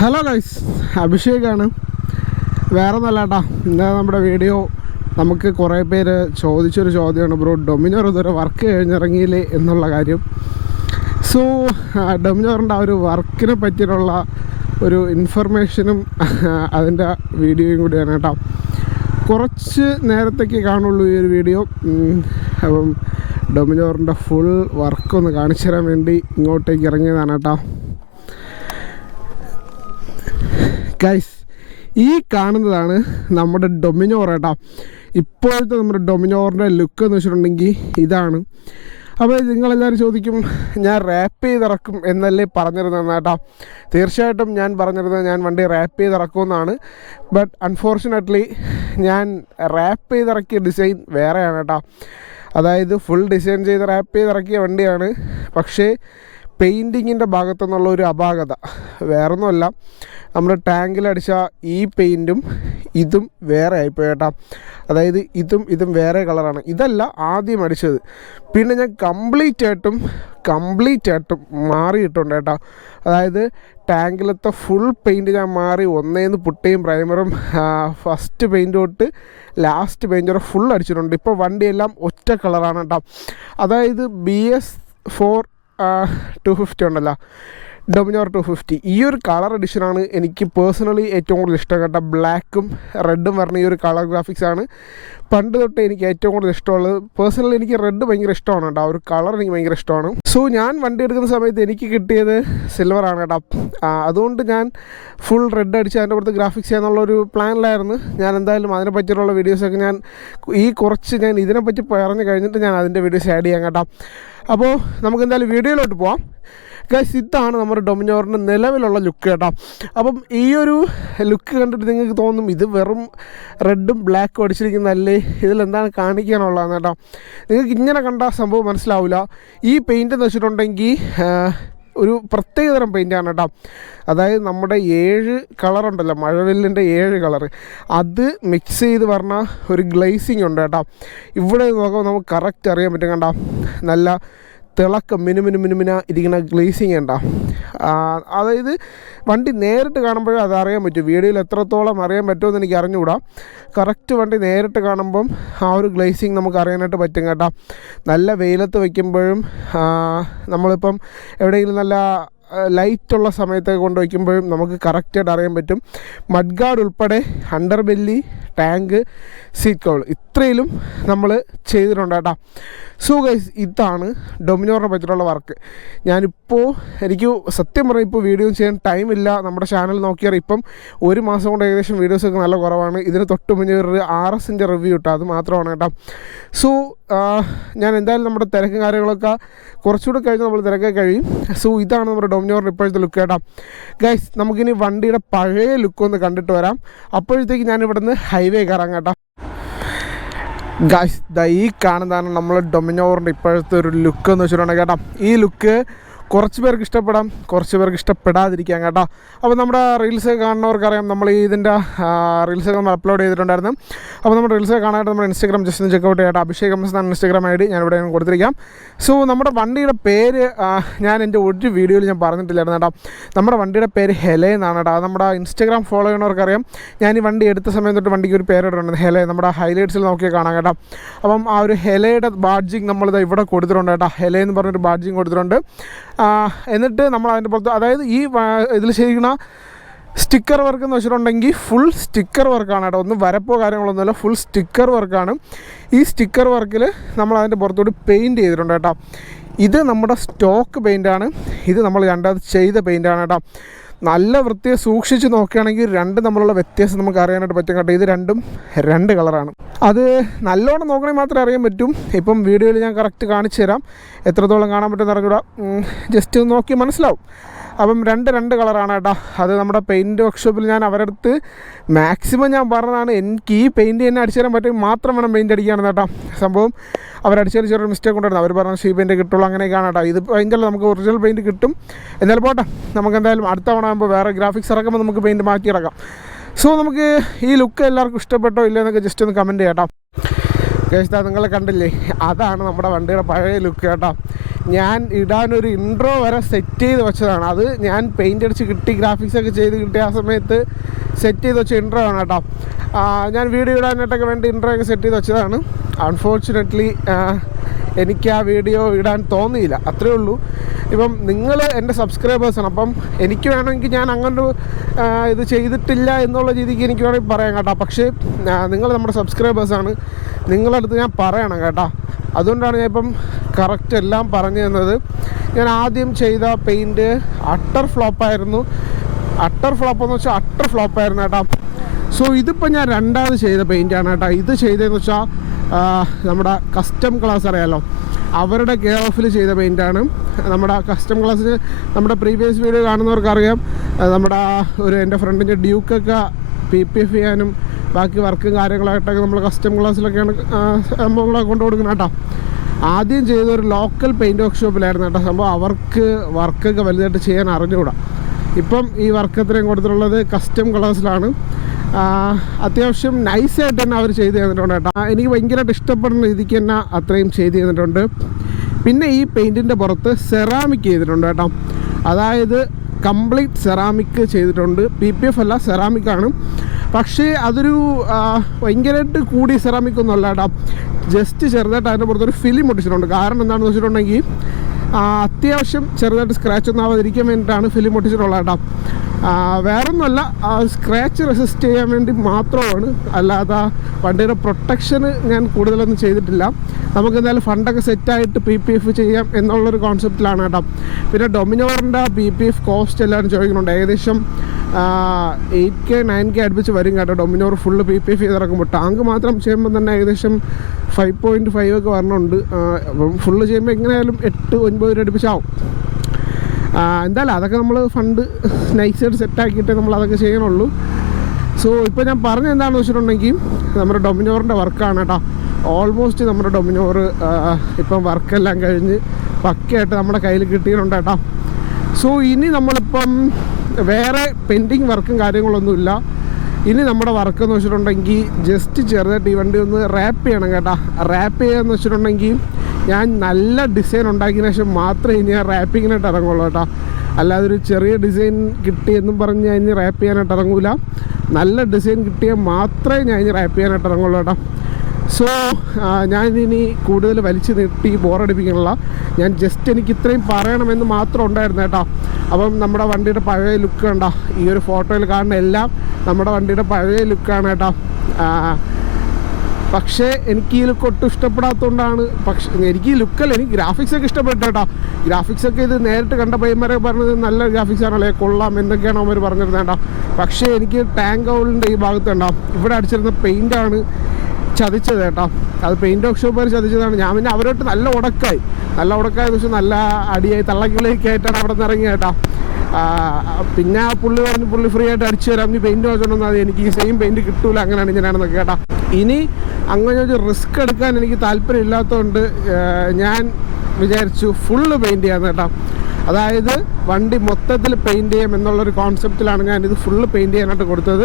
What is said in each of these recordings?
Hello guys, അഭിഷേകാണ്. വേറെ ഒന്നല്ല കേട്ടോ. ഇന്ന് നമ്മുടെ വീഡിയോ നമുക്ക് കുറേ പേര് ചോദിച്ചൊരു ചോദ്യമാണ്, ബ്രോ ഡൊമിനോർ ഇതുവരെ വർക്ക് കഴിഞ്ഞിറങ്ങിയില്ലേ എന്നുള്ള കാര്യം. സോ ഡൊമിനോറിൻ്റെ ആ ഒരു വർക്കിനെ പറ്റിയിട്ടുള്ള ഒരു ഇൻഫർമേഷനും അതിൻ്റെ വീഡിയോയും കൂടിയാണ് കേട്ടോ. കുറച്ച് നേരത്തേക്ക് കാണുള്ളൂ ഈ ഒരു വീഡിയോ. അപ്പം ഡൊമിനോറിൻ്റെ ഫുൾ വർക്കൊന്ന് കാണിച്ചു തരാൻ വേണ്ടി ഇങ്ങോട്ടേക്ക് ഇറങ്ങിയതാണ് കേട്ടോ. ഗൈസ്, ഈ കാണുന്നതാണ് നമ്മുടെ ഡൊമിനോർ കേട്ടോ. ഇപ്പോഴത്തെ നമ്മുടെ ഡൊമിനോറിൻ്റെ ലുക്ക് എന്ന് വെച്ചിട്ടുണ്ടെങ്കിൽ ഇതാണ്. അപ്പോൾ നിങ്ങളെല്ലാവരും ചോദിക്കും, ഞാൻ റാപ്പ് ചെയ്തിറക്കും എന്നല്ലേ പറഞ്ഞിരുന്നത് കേട്ടോ. തീർച്ചയായിട്ടും ഞാൻ പറഞ്ഞിരുന്നത് ഞാൻ വണ്ടി റാപ്പ് ചെയ്തിറക്കുമെന്നാണ്. ബട്ട് അൺഫോർച്ചുനേറ്റ്ലി ഞാൻ റാപ്പ് ചെയ്തിറക്കിയ ഡിസൈൻ വേറെയാണ് കേട്ടോ. അതായത് ഫുൾ ഡിസൈൻ ചെയ്ത് റാപ്പ് ചെയ്തിറക്കിയ വണ്ടിയാണ്. പക്ഷേ പെയിൻറ്റിങ്ങിൻ്റെ ഭാഗത്തുനിന്നുള്ള ഒരു അപാകത വേറൊന്നുമല്ല, നമ്മുടെ ടാങ്കിലടിച്ച ഈ പെയിൻറ്റും ഇതും വേറെ ആയിപ്പോയി കേട്ടോ. അതായത് ഇതും വേറെ കളറാണ്. ഇതല്ല ആദ്യം അടിച്ചത്. പിന്നെ ഞാൻ കംപ്ലീറ്റ് ആയിട്ടും മാറിയിട്ടുണ്ട് കേട്ടോ. അതായത് ടാങ്കിലത്തെ ഫുൾ പെയിൻറ്റ് ഞാൻ മാറി, ഒന്നേന്ന് പുട്ടയും പ്രൈമറും ഫസ്റ്റ് പെയിൻറ്റ് തൊട്ട് ലാസ്റ്റ് പെയിൻറ്റ് വരെ ഫുൾ അടിച്ചിട്ടുണ്ട്. ഇപ്പോൾ വണ്ടിയെല്ലാം ഒറ്റ കളറാണ് കേട്ടോ. അതായത് BS4 250 ഉണ്ടല്ലോ, ഡൊമിനോർ 250, ഈ ഒരു കളർ എഡിഷനാണ് എനിക്ക് പേഴ്സണലി ഏറ്റവും കൂടുതൽ ഇഷ്ടം കേട്ടോ. ബ്ലാക്കും റെഡും പറഞ്ഞ ഈ ഒരു കളർ ഗ്രാഫിക്സാണ് പണ്ട് തൊട്ട് എനിക്ക് ഏറ്റവും കൂടുതൽ ഇഷ്ടമുള്ളത്. പേഴ്സണലി എനിക്ക് റെഡ് ഭയങ്കര ഇഷ്ടമാണ് കേട്ടോ. ആ ഒരു കളർ എനിക്ക് ഭയങ്കര ഇഷ്ടമാണ്. സോ ഞാൻ വണ്ടി എടുക്കുന്ന സമയത്ത് എനിക്ക് കിട്ടിയത് സിൽവറാണ് കേട്ടോ. അതുകൊണ്ട് ഞാൻ ഫുൾ റെഡ് അടിച്ച് അതിൻ്റെ പുറത്ത് ഗ്രാഫിക്സ് ചെയ്യാന്നുള്ളൊരു പ്ലാനിലായിരുന്നു. ഞാൻ എന്തായാലും അതിനെ പറ്റിയുള്ള വീഡിയോസൊക്കെ ഞാൻ ഇതിനെപ്പറ്റി പറഞ്ഞു കഴിഞ്ഞിട്ട് ഞാൻ അതിൻ്റെ വീഡിയോസ് ആഡ് ചെയ്യാം കേട്ടോ. അപ്പോൾ നമുക്ക് എന്തായാലും വീഡിയോയിലോട്ട് പോവാം. ഗൈസ്, ഇതാണ് നമ്മുടെ ഡൊമിനോറിൻ്റെ നിലവിലുള്ള ലുക്ക് കേട്ടോ. അപ്പം ഈ ഒരു ലുക്ക് കണ്ടിട്ട് നിങ്ങൾക്ക് തോന്നും ഇത് വെറും റെഡും ബ്ലാക്കും അടിച്ചിരിക്കുന്നതല്ലേ, ഇതിലെന്താണ് കാണിക്കാനുള്ളതെന്ന് കേട്ടോ. നിങ്ങൾക്ക് ഇങ്ങനെ കണ്ട സംഭവം മനസ്സിലാവില്ല. ഈ പെയിൻ്റ് എന്ന് വെച്ചിട്ടുണ്ടെങ്കിൽ ഒരു പ്രത്യേകതരം പെയിൻ്റാണ് കേട്ടോ. അതായത് നമ്മുടെ 7 കളറുണ്ടല്ലോ, മഴവില്ലിൻ്റെ 7 കളറ്, അത് മിക്സ് ചെയ്ത് പറഞ്ഞ ഒരു ഗ്ലേസിങ് ഉണ്ട് കേട്ടോ. ഇവിടെ നോക്കുമ്പോൾ നമുക്ക് കറക്റ്റ് അറിയാൻ പറ്റും കണ്ടോ. നല്ല തിളക്കം മിനുമിന ഇരിക്കുന്ന ഗ്ലേസിങ് ഉണ്ടോ. അതായത് വണ്ടി നേരിട്ട് കാണുമ്പോഴേ അതറിയാൻ പറ്റും. വീഡിയോയിൽ എത്രത്തോളം അറിയാൻ പറ്റുമെന്ന് എനിക്ക് അറിഞ്ഞുകൂടാ. കറക്റ്റ് വണ്ടി നേരിട്ട് കാണുമ്പം ആ ഒരു ഗ്ലേസിങ് നമുക്ക് അറിയാനായിട്ട് പറ്റും കേട്ടോ. നല്ല വെയിലത്ത് വയ്ക്കുമ്പോഴും നമ്മളിപ്പം എവിടെയെങ്കിലും നല്ല ലൈറ്റുള്ള സമയത്തൊക്കെ കൊണ്ട് വയ്ക്കുമ്പോഴും നമുക്ക് കറക്റ്റായിട്ട് അറിയാൻ പറ്റും. മഡ് ഗാർഡ് ഉൾപ്പെടെ അണ്ടർ ബെല്ലി, ടാങ്ക്, സീറ്റ് കവൾ ഇത്രയിലും നമ്മൾ ചെയ്തിട്ടുണ്ട് കേട്ടോ. സോ ഗൈസ്, ഇതാണ് ഡൊമിനോറിനെ പറ്റിയിട്ടുള്ള വർക്ക്. എനിക്ക് സത്യം പറഞ്ഞാൽ ഇപ്പോൾ വീഡിയോ ചെയ്യാൻ ടൈമില്ല. നമ്മുടെ ചാനൽ നോക്കിയാൽ ഇപ്പം 1 മാസം കൊണ്ട് ഏകദേശം വീഡിയോസൊക്കെ നല്ല കുറവാണ്. ഇതിന് തൊട്ട് മുന്നേ ഒരു RSൻ്റെ റിവ്യൂ ഇട്ടോ, അത് മാത്രമാണ് കേട്ടോ. സോ ഞാൻ എന്തായാലും നമ്മുടെ തിരക്കും കാര്യങ്ങളൊക്കെ കുറച്ചുകൂടെ കഴിഞ്ഞ് നമ്മൾ തിരക്കൊക്കെ കഴിയും. സോ ഇതാണ് നമ്മുടെ ഡൊമിനോറിൻ്റെ ഇപ്പോഴത്തെ ലുക്ക് കേട്ടോ. ഗൈസ്, നമുക്കിനി വണ്ടിയുടെ പഴയ ലുക്കൊന്ന് കണ്ടിട്ട് വരാം. അപ്പോഴത്തേക്ക് ഞാൻ ഇവിടുന്ന് ഹൈവേ കയറാം കേട്ടോ. ഗൈസ്, ഈ കാണുന്നതാണ് നമ്മൾ ഡൊമിനോറിൻ്റെ ഇപ്പോഴത്തെ ഒരു ലുക്ക് എന്ന് വെച്ചിട്ടുണ്ടെങ്കിൽ കേട്ടോ. ഈ ലുക്ക് കുറച്ച് പേർക്ക് ഇഷ്ടപ്പെടാം, കുറച്ച് പേർക്ക് ഇഷ്ടപ്പെടാതിരിക്കാം കേട്ടോ. അപ്പോൾ നമ്മുടെ റീൽസ് കാണുന്നവർക്കറിയാം, നമ്മൾ ഇതിൻ്റെ റീൽസൊക്കെ നമ്മൾ അപ്ലോഡ് ചെയ്തിട്ടുണ്ടായിരുന്നു. അപ്പോൾ നമ്മുടെ റീൽസൊക്കെ കാണാനായിട്ട് നമ്മുടെ ഇൻസ്റ്റാഗ്രാം ജസ്റ്റ് ഒന്ന് ചെക്കൗട്ട് ചെയ്യട്ടോ. അഭിഷേക് എന്നാണ് ഇൻസ്റ്റാഗ്രാം ID, ഞാനിവിടെ കൊടുത്തിരിക്കാം. സോ നമ്മുടെ വണ്ടിയുടെ പേര് ഞാൻ എൻ്റെ ഒരു വീഡിയോയിൽ ഞാൻ പറഞ്ഞിട്ടില്ലായിരുന്നു കേട്ടോ. നമ്മുടെ വണ്ടിയുടെ പേര് ഹെലെ എന്നാണ് കേട്ടോ. നമ്മുടെ ഇൻസ്റ്റാഗ്രാം ഫോളോ ചെയ്യുന്നവർക്കറിയാം, ഞാൻ ഈ വണ്ടി എടുത്ത സമയം തൊട്ട് വണ്ടിക്ക് ഒരു പേരിടുന്നുണ്ട്, ഹെലെ. നമ്മുടെ ഹൈലൈറ്റ്സിൽ നോക്കിയാൽ കാണാം കേട്ടോ. അപ്പം ആ ഒരു ഹെലയുടെ ബാഡ്ജിങ് നമ്മളിത് ഇവിടെ കൊടുത്തിട്ടുണ്ട് കേട്ടോ. ഹെലെ എന്ന് പറഞ്ഞൊരു ബാഡ്ജിങ് കൊടുത്തിട്ടുണ്ട്. എന്നിട്ട് നമ്മൾ അതിൻ്റെ പുറത്ത്, അതായത് ഈ ഇതിൽ ശരിക്കുന്ന സ്റ്റിക്കർ വർക്ക് എന്ന് വെച്ചിട്ടുണ്ടെങ്കിൽ ഫുൾ സ്റ്റിക്കർ വർക്കാണ് കേട്ടോ. ഒന്നും വരപ്പോ കാര്യങ്ങളൊന്നുമില്ല, ഫുൾ സ്റ്റിക്കർ വർക്കാണ്. ഈ സ്റ്റിക്കർ വർക്കിൽ നമ്മൾ അതിൻ്റെ പുറത്തോട്ട് പെയിൻറ്റ് ചെയ്തിട്ടുണ്ട് കേട്ടോ. ഇത് നമ്മുടെ സ്റ്റോക്ക് പെയിൻ്റാണ്, ഇത് നമ്മൾ രണ്ടാമത് ചെയ്ത പെയിൻ്റാണ് കേട്ടോ. നല്ല വൃത്തിയെ സൂക്ഷിച്ച് നോക്കുകയാണെങ്കിൽ രണ്ടും തമ്മിലുള്ള വ്യത്യാസം നമുക്ക് അറിയാനായിട്ട് പറ്റും കേട്ടോ. ഇത് രണ്ടും 2 കളറാണ്. അത് നല്ലോണം നോക്കണമെങ്കിൽ മാത്രമേ അറിയാൻ പറ്റും. ഇപ്പം വീഡിയോയിൽ ഞാൻ കറക്റ്റ് കാണിച്ചു തരാം, എത്രത്തോളം കാണാൻ പറ്റുമെന്ന് അറിഞ്ഞൂടാ. ജസ്റ്റ് ഒന്ന് നോക്കി മനസ്സിലാവും. അപ്പം 2 കളറാണ് കേട്ടോ. അത് നമ്മുടെ പെയിൻറ്റ് വർക്ക്ഷോപ്പിൽ ഞാൻ അവരുടെ അടുത്ത് മാക്സിമം ഞാൻ പറഞ്ഞതാണ്, എനിക്ക് ഈ പെയിൻറ്റ് തന്നെ അടിച്ചു തരാൻ പറ്റും, മാത്രം വേണം പെയിൻറ്റ് അടിക്കുകയാണെന്ന് കേട്ടോ. സംഭവം അവരടിച്ചൊരു ചെറിയൊരു മിസ്റ്റേക്ക് ഉണ്ടായിരുന്നു. അവർ പറഞ്ഞ ഷീ പെയിൻറ്റ് കിട്ടുള്ളൂ, അങ്ങനെയൊക്കെയാണ് കേട്ടോ. ഇത് പെയിൻ്റല്ല, നമുക്ക് ഒറിജിനൽ പെയിൻറ്റ് കിട്ടും. എന്നാലും പോട്ടെ, നമുക്ക് എന്തായാലും അടുത്ത തവണ ആകുമ്പോൾ വേറെ ഗ്രാഫിക്സ് ഇറക്കുമ്പോൾ നമുക്ക് പെയിൻറ്റ് മാറ്റി ഇറക്കാം. സോ നമുക്ക് ഈ ലുക്ക് എല്ലാവർക്കും ഇഷ്ടപ്പെട്ടോ ഇല്ല എന്നൊക്കെ ജസ്റ്റ് ഒന്ന് കമൻറ്റ് ചെയ്യാം കേട്ടോ. ഗൈസ്, നിങ്ങൾ കണ്ടില്ലേ, അതാണ് നമ്മുടെ വണ്ടിയുടെ പഴയ ലുക്ക് കേട്ടോ. ഞാൻ ഇടാനൊരു ഇൻട്രോ വരെ സെറ്റ് ചെയ്ത് വെച്ചതാണ്. അത് ഞാൻ പെയിൻ്റ് അടിച്ച് കിട്ടി, ഗ്രാഫിക്സൊക്കെ ചെയ്ത് കിട്ടിയ ആ സമയത്ത് സെറ്റ് ചെയ്ത് വെച്ച ഇൻട്രോ ആണ് കേട്ടോ. ഞാൻ വീഡിയോ ഇടാനായിട്ടൊക്കെ വേണ്ടി ഇൻട്രോ ഒക്കെ സെറ്റ് ചെയ്ത് വെച്ചതാണ്. അൺഫോർച്ചുനേറ്റ്ലി എനിക്ക് ആ വീഡിയോ ഇടാൻ തോന്നിയില്ല, അത്രേ ഉള്ളൂ. ഇപ്പം നിങ്ങൾ എൻ്റെ സബ്സ്ക്രൈബേഴ്സാണ്, അപ്പം എനിക്ക് വേണമെങ്കിൽ ഞാൻ അങ്ങനെ ഇത് ചെയ്തിട്ടില്ല എന്നുള്ള രീതിക്ക് എനിക്ക് വേണമെങ്കിൽ പറയാം കേട്ടോ. പക്ഷേ നിങ്ങൾ നമ്മുടെ സബ്സ്ക്രൈബേഴ്സാണ്, നിങ്ങളുടെ അടുത്ത് ഞാൻ പറയണം കേട്ടോ. അതുകൊണ്ടാണ് ഞാൻ ഇപ്പം കറക്റ്റ് എല്ലാം പറഞ്ഞു തന്നത്. ഞാൻ ആദ്യം ചെയ്ത പെയിൻറ്റ് അട്ടർ ഫ്ലോപ്പായിരുന്നു. അട്ടർ ഫ്ലോപ്പെന്ന് വെച്ചാൽ അട്ടർ ഫ്ലോപ്പായിരുന്നു കേട്ടോ. സോ ഇതിപ്പോൾ ഞാൻ രണ്ടാമത് ചെയ്ത പെയിൻറ്റാണ് കേട്ടോ. ഇത് ചെയ്തതെന്ന് വെച്ചാൽ നമ്മുടെ കസ്റ്റം ക്ലാസ് അറിയാമല്ലോ, അവരുടെ കെയർ ഓഫിൽ ചെയ്ത പെയിൻറ്റാണ്. നമ്മുടെ കസ്റ്റം ക്ലാസ്സിന് നമ്മുടെ പ്രീവിയസ് വീഡിയോ കാണുന്നവർക്കറിയാം, നമ്മുടെ എൻ്റെ ഫ്രണ്ടിൻ്റെ ഡ്യൂക്കൊക്കെ PPF ചെയ്യാനും ബാക്കി വർക്കും കാര്യങ്ങളായിട്ടൊക്കെ നമ്മൾ കസ്റ്റം ക്ലാസ്സിലൊക്കെയാണ് സംഭവങ്ങളൊക്കെ കൊണ്ടു കൊടുക്കുന്നത് കേട്ടോ. ആദ്യം ചെയ്തൊരു ലോക്കൽ പെയിൻറ്റ് വർക്ക്ഷോപ്പിലായിരുന്നു കേട്ടോ സംഭവം. അവർക്ക് വർക്കൊക്കെ വലുതായിട്ട് ചെയ്യാൻ അറിഞ്ഞുകൂടാ. ഇപ്പം ഈ വർക്ക് അത്രയും കൊടുത്തിട്ടുള്ളത് കസ്റ്റം കളേഴ്സിലാണ്. അത്യാവശ്യം നൈസായിട്ട് തന്നെ അവർ ചെയ്ത് തന്നിട്ടുണ്ട് കേട്ടോ. എനിക്ക് ഭയങ്കരമായിട്ട് ഇഷ്ടപ്പെടുന്ന രീതിക്ക് തന്നെ അത്രയും ചെയ്ത് തന്നിട്ടുണ്ട്. പിന്നെ ഈ പെയിൻറ്റിൻ്റെ പുറത്ത് സെറാമിക് ചെയ്തിട്ടുണ്ട് കേട്ടോ. അതായത് കംപ്ലീറ്റ് സെറാമിക് ചെയ്തിട്ടുണ്ട്. PPF അല്ല, സെറാമിക്കാണ്. പക്ഷേ അതൊരു ഭയങ്കരമായിട്ട് കൂടിയ സെറാമിക് ഒന്നും അല്ല കേട്ടോ. ജസ്റ്റ് ചെറുതായിട്ട് അതിൻ്റെ പുറത്തൊരു ഫിലിം ഒട്ടിച്ചിട്ടുണ്ട്. കാരണം എന്താണെന്ന് വെച്ചിട്ടുണ്ടെങ്കിൽ അത്യാവശ്യം ചെറുതായിട്ട് സ്ക്രാച്ച് ഒന്നും ആവാതിരിക്കാൻ വേണ്ടിയിട്ടാണ് ഫിലിം ഒട്ടിച്ചിട്ടുള്ളത് കേട്ടോ. വേറൊന്നുമല്ല, സ്ക്രാച്ച് റെസിസ്റ്റ് ചെയ്യാൻ വേണ്ടി മാത്രമാണ്. അല്ലാതെ വണ്ടിയുടെ പ്രൊട്ടക്ഷന് ഞാൻ കൂടുതലൊന്നും ചെയ്തിട്ടില്ല. നമുക്ക് എന്തായാലും ഫണ്ടൊക്കെ സെറ്റായിട്ട് PPF ചെയ്യാം എന്നുള്ളൊരു കോൺസെപ്റ്റിലാണ് കേട്ടോ. പിന്നെ ഡൊമിനോറിൻ്റെ PPF കോസ്റ്റ് എല്ലാവരും ചോദിക്കുന്നുണ്ട്. ഏകദേശം 8K 9K അടുപ്പിച്ച് വരും കേട്ടോ. ഡൊമിനോർ ഫുള്ള് PPF ചെയ്തിറക്കുമ്പോൾ ടാങ്ക് മാത്രം ചെയ്യുമ്പോൾ തന്നെ ഏകദേശം 5.5 ഒക്കെ വരണുണ്ട്. അപ്പം ഫുള്ള് ചെയ്യുമ്പോൾ എങ്ങനെയായാലും 8-9 രൂപ അടുപ്പിച്ചാവും. എന്തായാലും അതൊക്കെ നമ്മൾ ഫണ്ട് നൈസായിട്ട് സെറ്റാക്കിയിട്ട് നമ്മൾ അതൊക്കെ ചെയ്യണുള്ളൂ. സോ ഇപ്പോൾ ഞാൻ പറഞ്ഞത് എന്താണെന്ന് വെച്ചിട്ടുണ്ടെങ്കിൽ നമ്മുടെ ഡൊമിനോറിൻ്റെ വർക്കാണ് കേട്ടോ. ഓൾമോസ്റ്റ് നമ്മുടെ ഡൊമിനോർ ഇപ്പം വർക്കെല്ലാം കഴിഞ്ഞ് പക്കയായിട്ട് നമ്മുടെ കയ്യിൽ കിട്ടിയിട്ടുണ്ട് കേട്ടോ. സോ ഇനി നമ്മളിപ്പം വേറെ പെൻഡിങ് വർക്കും കാര്യങ്ങളൊന്നുമില്ല. ഇനി നമ്മുടെ വർക്ക് എന്ന് വെച്ചിട്ടുണ്ടെങ്കിൽ ജസ്റ്റ് ചെറുതായിട്ട് ഈ വണ്ടി ഒന്ന് റാപ്പ് ചെയ്യണം കേട്ടോ. റാപ്പ് ചെയ്യാന്ന് വെച്ചിട്ടുണ്ടെങ്കിൽ ഞാൻ നല്ല ഡിസൈൻ ഉണ്ടാക്കിയതിന് ശേഷം മാത്രമേ ഇനി ഞാൻ റാപ്പിങ്ങിനായിട്ട് ഇറങ്ങുള്ളൂ കേട്ടോ. അല്ലാതെ ഒരു ചെറിയ ഡിസൈൻ കിട്ടിയെന്നും പറഞ്ഞ് ഞാൻ ഇനി റാപ്പ് ചെയ്യാനായിട്ട് ഇറങ്ങൂല. നല്ല ഡിസൈൻ കിട്ടിയാൽ മാത്രമേ ഞാൻ ഇനി റാപ്പ് ചെയ്യാനായിട്ട് ഇറങ്ങുള്ളൂ കേട്ടോ. സോ ഞാനിനി കൂടുതൽ വലിച്ചു നീട്ടി ബോറടിപ്പിക്കണില്ല. ഞാൻ ജസ്റ്റ് എനിക്ക് ഇത്രയും പറയണമെന്ന് മാത്രം ഉണ്ടായിരുന്നു കേട്ടോ. അപ്പം നമ്മുടെ വണ്ടിയുടെ പഴയ ലുക്ക് കണ്ടോ, ഈ ഒരു ഫോട്ടോയിൽ കാണുന്ന എല്ലാം നമ്മുടെ വണ്ടിയുടെ പഴയ ലുക്കാണ് കേട്ടോ. പക്ഷേ എനിക്ക് ഈ ലുക്ക് ഒട്ടും ഇഷ്ടപ്പെടാത്തതുകൊണ്ടാണ്. പക്ഷേ എനിക്ക് ഈ ലുക്കല്ല, എനിക്ക് ഗ്രാഫിക്സൊക്കെ ഇഷ്ടപ്പെട്ടു കേട്ടോ. ഗ്രാഫിക്സൊക്കെ ഇത് നേരിട്ട് കണ്ട പയ്യന്മാരെ പറഞ്ഞത് നല്ല ഗ്രാഫിക്സ് ആണല്ലേ, കൊള്ളാം എന്നൊക്കെയാണ് അവർ പറഞ്ഞിരുന്നത് കേട്ടോ. പക്ഷേ എനിക്ക് ടാങ്ക് ഹൗളിൻ്റെ ഈ ഭാഗത്ത് ഉണ്ടാവും ഇവിടെ അടിച്ചിരുന്ന പെയിൻ്റാണ് ചതിച്ചത് കേട്ടോ. അത് പെയിൻറ്റ് വർക്ക്ഷോപ്പുകാർ ചതിച്ചതാണ്. ഞാൻ പിന്നെ അവരോട്ട് നല്ല ഉടക്കായെന്ന് വെച്ചാൽ നല്ല അടിയായി തള്ളക്കിളിയൊക്കെ ആയിട്ടാണ് അവിടെ നിന്ന് ഇറങ്ങി കേട്ടോ. പിന്നെ പുള്ളി പറഞ്ഞ് പുള്ളി ഫ്രീ ആയിട്ട് അടിച്ചു തരാം, നീ പെയിൻറ്റ് വെച്ചോണ്ടെന്നാൽ മതി, എനിക്ക് ഈ സെയിം പെയിൻറ്റ് കിട്ടൂല, അങ്ങനെയാണ് ഇങ്ങനെയാണെന്നൊക്കെ കേട്ടോ. ഇനി അങ്ങനെ ഒരു റിസ്ക് എടുക്കാൻ എനിക്ക് താല്പര്യം ഇല്ലാത്തതുകൊണ്ട് ഞാൻ വിചാരിച്ചു ഫുള്ള് പെയിൻറ്റ് ചെയ്യാമെന്ന് കേട്ടോ. അതായത് വണ്ടി മൊത്തത്തിൽ പെയിൻറ്റ് ചെയ്യാം എന്നുള്ളൊരു കോൺസെപ്റ്റിലാണ് ഞാനിത് ഫുള്ള് പെയിൻറ്റ് ചെയ്യാനായിട്ട് കൊടുത്തത്.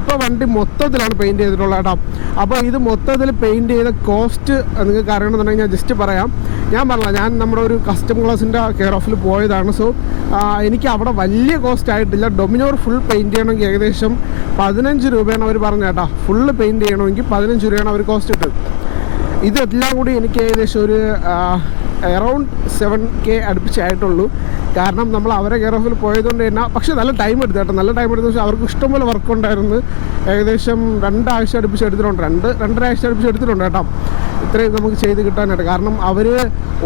ഇപ്പോൾ വണ്ടി മൊത്തത്തിലാണ് പെയിൻറ്റ് ചെയ്തിട്ടുള്ളത് കേട്ടോ. അപ്പോൾ ഇത് മൊത്തത്തിൽ പെയിൻറ്റ് ചെയ്ത കോസ്റ്റ് നിങ്ങൾക്ക് അറിയണമെന്നുണ്ടെങ്കിൽ ഞാൻ ജസ്റ്റ് പറയാം. ഞാൻ പറഞ്ഞില്ല, ഞാൻ നമ്മുടെ ഒരു കസ്റ്റം ക്ലാസിൻ്റെ കെയർ ഓഫിൽ പോയതാണ്. സോ എനിക്ക് അവിടെ വലിയ കോസ്റ്റ് ആയിട്ടില്ല. ഡൊമിനോർ ഫുൾ പെയിൻറ്റ് ചെയ്യണമെങ്കിൽ ഏകദേശം 15 രൂപയാണ് അവർ പറഞ്ഞ കേട്ടോ. ഫുള്ള് പെയിൻറ്റ് ചെയ്യണമെങ്കിൽ 15 രൂപയാണ് അവർ കോസ്റ്റ് ഇട്ടത്. ഇതെല്ലാം കൂടി എനിക്ക് ഏകദേശം ഒരു അറൗണ്ട് 7K അടുപ്പിച്ചായിട്ടുള്ളൂ. കാരണം നമ്മൾ അവരെ കെയർ ഓഫിൽ പോയതുകൊണ്ട് തന്നെ. പക്ഷേ നല്ല ടൈം എടുത്തു കേട്ടോ. നല്ല ടൈം എടുത്തു വെച്ചാൽ അവർക്ക് ഇഷ്ടംപോലെ വർക്ക് ഉണ്ടായിരുന്നു. ഏകദേശം 2 ആഴ്ച അടുപ്പിച്ച് എടുത്തിട്ടുണ്ട്, 2-2.5 ആഴ്ച അടുപ്പിച്ച് എടുത്തിട്ടുണ്ട് കേട്ടോ. ഇത്രയും നമുക്ക് ചെയ്ത് കിട്ടാനായിട്ട്. കാരണം അവർ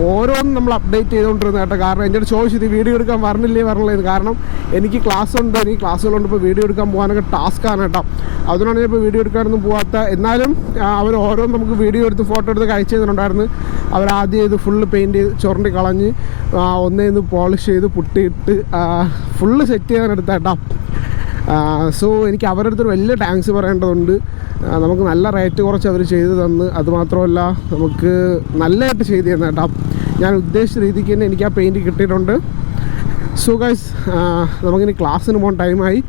ഓരോന്നും നമ്മൾ അപ്ഡേറ്റ് ചെയ്തുകൊണ്ടിരുന്നത് കേട്ടോ. കാരണം എൻ്റെ അടുത്ത് ചോദിച്ചത് വീഡിയോ എടുക്കാൻ പറഞ്ഞില്ലേ. കാരണം എനിക്ക് ക്ലാസ് ഉണ്ട്, എനിക്ക് ക്ലാസ്സുകളുണ്ട്. ഇപ്പോൾ വീഡിയോ എടുക്കാൻ പോകാനൊക്കെ ടാസ്ക്കാണ് കേട്ടോ. അതുകൊണ്ടാണ് ഞാൻ ഇപ്പോൾ വീഡിയോ എടുക്കാനൊന്നും പോകാത്ത. എന്നാലും അവർ ഓരോന്നും നമുക്ക് വീഡിയോ എടുത്ത് ഫോട്ടോ എടുത്ത് അയച്ചു തന്നിട്ടുണ്ടായിരുന്നു. അവരാദ്യം ഇത് ഫുള്ള് പെയിൻറ്റ് ചെയ്ത് ചുരണ്ടി കളഞ്ഞ് ഒന്നേന്ന് പോളിഷ് ചെയ്ത് പുട്ടിയിട്ട് ഫുള്ള് സെറ്റ് ചെയ്യാനെടുത്ത കേട്ടോ. സോ എനിക്ക് അവരുടെ അടുത്തൊരു വലിയ താങ്ക്സ് പറയേണ്ടതുണ്ട്. നമുക്ക് നല്ല റേറ്റ് കുറച്ച് അവർ ചെയ്ത് തന്ന്, അതുമാത്രമല്ല നമുക്ക് നല്ലതായിട്ട് ചെയ്ത് തന്നു കേട്ടോ. ഞാൻ ഉദ്ദേശിച്ച രീതിക്ക് തന്നെ എനിക്ക് ആ പെയിൻറ്റ് കിട്ടിയിട്ടുണ്ട്. സോ ഗൈസ്, നമുക്കിനി ക്ലാസ്സിന് പോകാൻ ടൈമായി.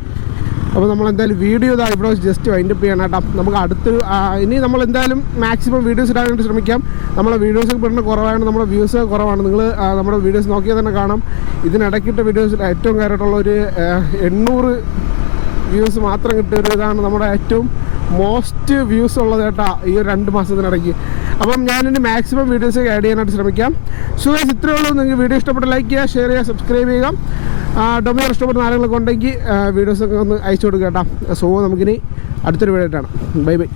അപ്പോൾ നമ്മളെന്തായാലും വീഡിയോ ഇതാ ഇവിടെ ജസ്റ്റ് വൈൻഡപ്പ് ചെയ്യണം കേട്ടോ. നമുക്ക് അടുത്തൊരു ഇനി നമ്മളെന്തായാലും മാക്സിമം വീഡിയോസ് ഇടാനായിട്ട് ശ്രമിക്കാം. നമ്മളെ വീഡിയോസൊക്കെ പെട്ടെന്ന് കുറവാണ്, നമ്മുടെ വ്യൂസ് കുറവാണ്. നിങ്ങൾ നമ്മുടെ വീഡിയോസ് നോക്കിയാൽ തന്നെ കാണാം. ഇതിനിടയ്ക്കിട്ട വീഡിയോസിൽ ഏറ്റവും കാര്യമായിട്ടുള്ള ഒരു 800 വ്യൂസ് മാത്രം കിട്ടിയ ഒരു ഇതാണ് നമ്മുടെ ഏറ്റവും മോസ്റ്റ് വ്യൂസ് ഉള്ളത് കേട്ടോ ഈ ഒരു 2 മാസത്തിനിടയ്ക്ക്. അപ്പം ഞാനിനി മാക്സിമം വീഡിയോസൊക്കെ ആഡ് ചെയ്യാനായിട്ട് ശ്രമിക്കാം. സോ ഗൈസ്, ഇത്രയേ ഉള്ളൂ. നിങ്ങൾക്ക് വീഡിയോ ഇഷ്ടപ്പെട്ട ലൈക്ക് ചെയ്യുക, ഷെയർ ചെയ്യുക, സബ്സ്ക്രൈബ് ചെയ്യുക. ഡൊമിനാർ ഇഷ്ടപ്പെടുന്ന ആളുകളൊക്കെ ഉണ്ടെങ്കിൽ വീഡിയോസൊക്കെ ഒന്ന് അയച്ചു കൊടുക്കുക കേട്ടോ. സോ നമുക്കിനി അടുത്തൊരു വീഡിയോ ആയിട്ടാണ്. Bye bye.